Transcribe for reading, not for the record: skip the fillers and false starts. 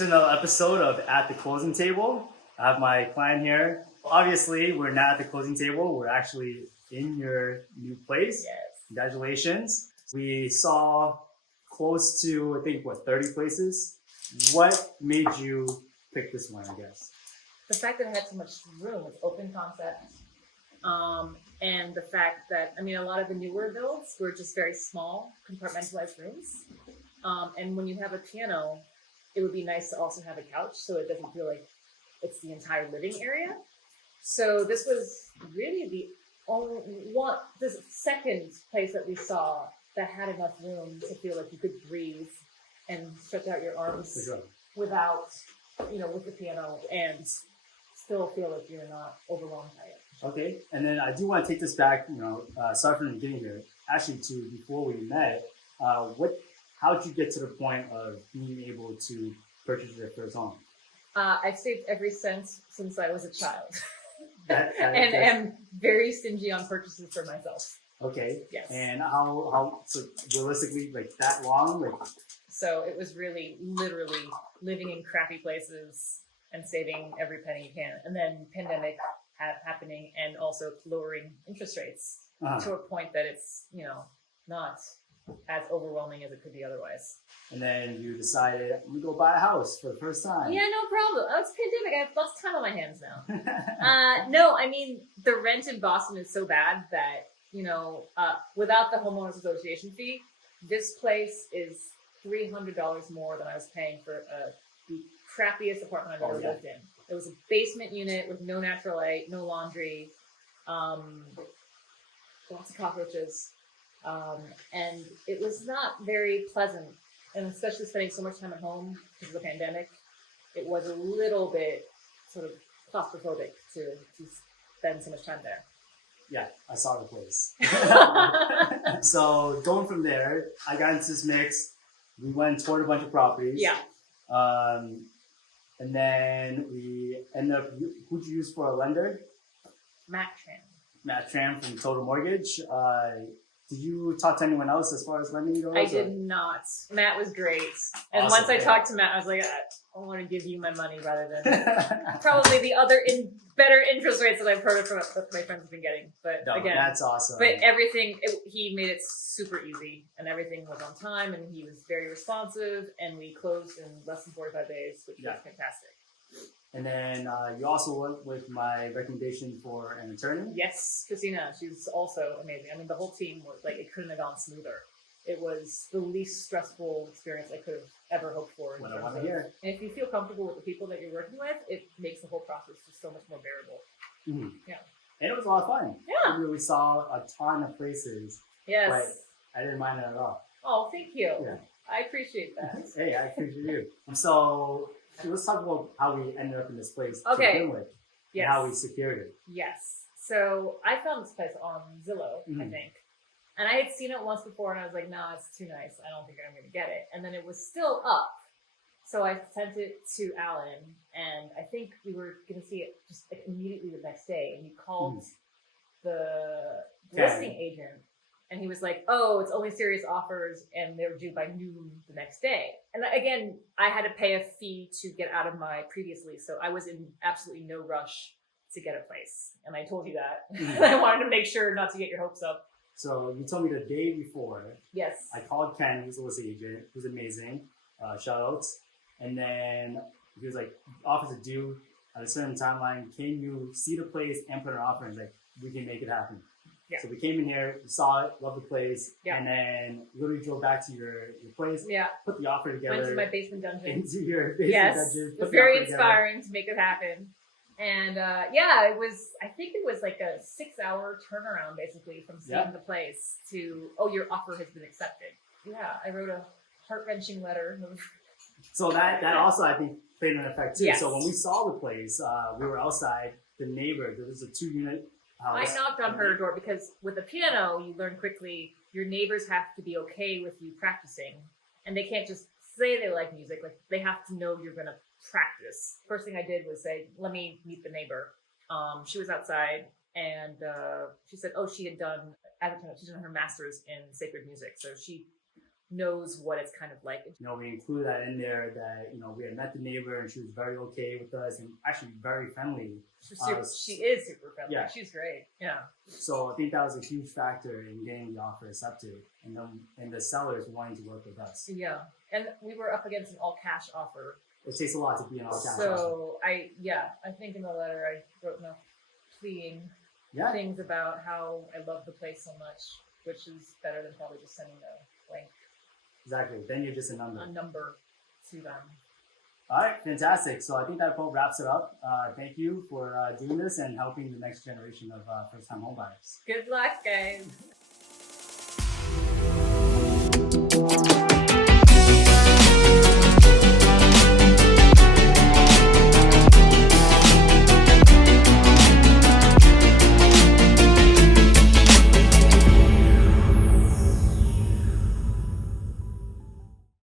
to another episode of At the Closing Table. I have my client here. Obviously, we're not at the closing table. We're actually in your new place. Yes. Congratulations. We saw close to, I think, 30 places. What made you pick this one, I guess? The fact that it had so much room, it's open concept. And the fact that, a lot of the newer builds were just very small, compartmentalized rooms. And when you have a piano, it would be nice to also have a couch so it doesn't feel like it's the entire living area. So this was really the second place that we saw that had enough room to feel like you could breathe and stretch out your arms without, with the piano and still feel like you're not overwhelmed by it. Okay, and then I do want to take this back, start from the beginning here, actually to before we met. How did you get to the point of being able to purchase your first home? I've saved every cent since I was a child. And am very stingy on purchases for myself. Okay. Yes. And how so realistically, like that long? So it was really literally living in crappy places and saving every penny you can. And then pandemic happening and also lowering interest rates to a point that it's, not as overwhelming as it could be otherwise. And then you decided, I'm going to go buy a house for the first time. Yeah, no problem. Oh, it's pandemic. I have lots of time on my hands now. No, the rent in Boston is so bad that, without the homeowners association fee, this place is $300 more than I was paying for the crappiest apartment I've ever lived in. It was a basement unit with no natural light, no laundry, lots of cockroaches. And it was not very pleasant, and especially spending so much time at home because of the pandemic, it was a little bit sort of claustrophobic to spend so much time there. Yeah, I saw the place. So going from there, I got into this mix. We went and toured a bunch of properties. Yeah. And then we ended up, who'd you use for a lender? Matt Tran. Matt Tran from Total Mortgage. Did you talk to anyone else as far as lending goes? I did not. Matt was great. And Awesome, once I talked to Matt, I was like, I want to give you my money rather than probably the other better interest rates that I've heard of from what my friends have been getting. But again, that's awesome. But he made it super easy and everything was on time and he was very responsive and we closed in less than 45 days, which was fantastic. And then you also went with my recommendation for an attorney. Yes, Christina. She's also amazing. The whole team was it couldn't have gone smoother. It was the least stressful experience I could have ever hoped for. What I want to hear. And if you feel comfortable with the people that you're working with, it makes the whole process just so much more bearable. Mm-hmm. Yeah. And it was a lot of fun. Yeah. We really saw a ton of places. Yes. But I didn't mind it at all. Oh, thank you. Yeah. I appreciate that. Hey, I appreciate you. So let's talk about how we ended up in this place to Okay. begin with. Yes. And how we secured it. Yes. So I found this place on Zillow, I think. And I had seen it once before and I was like, no, it's too nice. I don't think I'm going to get it. And then it was still up. So I sent it to Alan and I think we were going to see it just immediately the next day. And he called the listing agent and he was like, oh, it's only serious offers and they're due by noon the next day. And again, I had to pay a fee to get out of my previous lease. So I was in absolutely no rush to get a place. And I told you that. And I wanted to make sure not to get your hopes up. So you told me the day before. Yes. I called Ken, who's the listing agent, who's amazing. Shout outs. And then he was like, offers are due at a certain timeline. Can you see the place and put an offer? And he's like, we can make it happen. Yeah. So we came in here, we saw it, loved the place, Yeah. and then literally drove back to your place, Yeah. put the offer together. Went to my basement dungeon. Into your basement dungeon. It was very inspiring to make it happen. And it was, I think it was like a 6-hour turnaround basically from seeing the place to, your offer has been accepted. Yeah, I wrote a heart-wrenching letter. So that also, I think, played an effect too. Yes. So when we saw the place, we were outside, the neighbor, there was a 2-unit house. I knocked on her door because with the piano, you learn quickly, your neighbors have to be okay with you practicing. And they can't just say they like music, like they have to know you're going to practice. First thing I did was say, let me meet the neighbor. She was outside and she said, she had done, at the time, she's done her master's in sacred music. So she knows what it's kind of like. You know, we include that in there that, you know, we had met the neighbor and she was very okay with us and actually very friendly. She is super friendly. Yeah. She's great. Yeah. So I think that was a huge factor in getting the offer accepted and the sellers wanting to work with us. Yeah. And we were up against an all cash offer. It takes a lot to be an all cash offer. So I think in the letter I wrote enough pleading things about how I love the place so much, which is better than probably just sending a blank. Exactly. Then you're just a number to them. All right, fantastic. So I think that about wraps it up. Thank you for doing this and helping the next generation of first-time homebuyers. Good luck, guys.